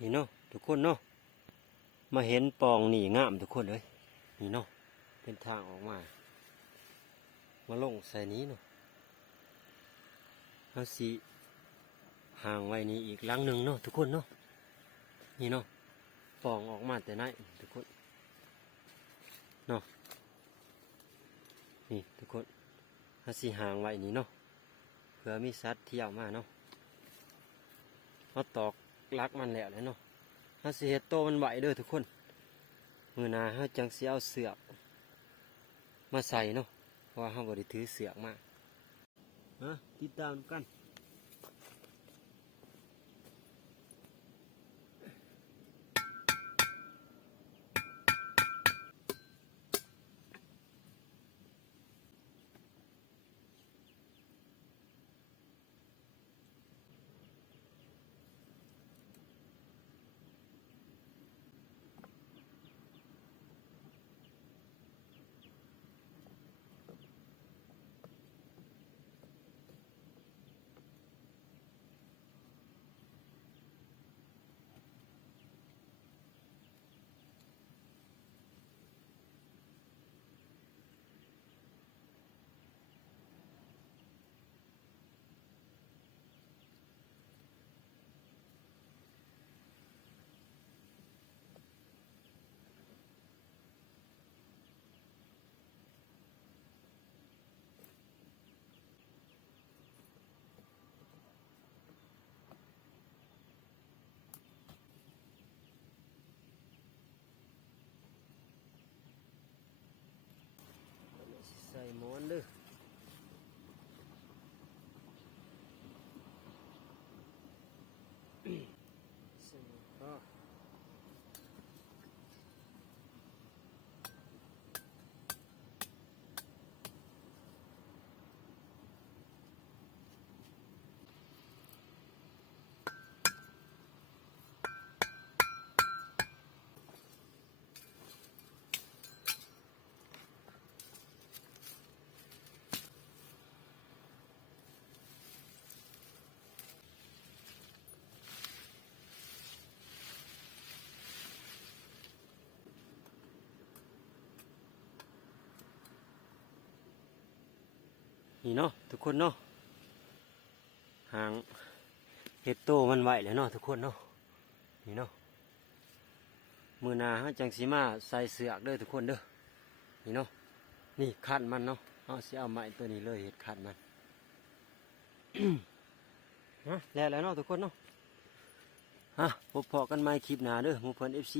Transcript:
นี่เนาะทุกคนเนาะมาเห็นปองนี่งามทุกคนเลยนี่เนาะเป็นทางออกมาลงใส่นี้เนาะเอาสีห่างไว้นี่อีกหลังหนึ่งเนาะทุกคนเนาะนี่เนาะปองออกมาแต่ไหนทุกคนเนาะนี่ทุกคนเอาสีห่างไว้นี่เนาะเผื่อมีสัตว์เที่ยวมาเนาะเอาตอกลักมันแล้วเลยเนาะเอาสีเห็ดโตมันไหวเด้อทุกคนมือนาเขาจังสีเอาเสือกมาใส่เนาะเพราะว่าเขาบริถือเสือกมาติดตามกันใส่หมอนเด้อใส่หมอนนี่เนาะทุกคนเนาะหางเห็ดโตมันไหวแล้วเนาะทุกคนเนาะนี่เนาะมือนาฮะจังสีมาใส่เสือกเด้อทุกคนเด้อนี่เนาะนี่คัดมันเนาะเอาสิเอาไม้ตัวนี้เลยเห็ดคัดมัน แล้วเนาะทุกคนเนาะพบพอกันใหม่คลิปหน้าเด้อหมู่เพิ่น FC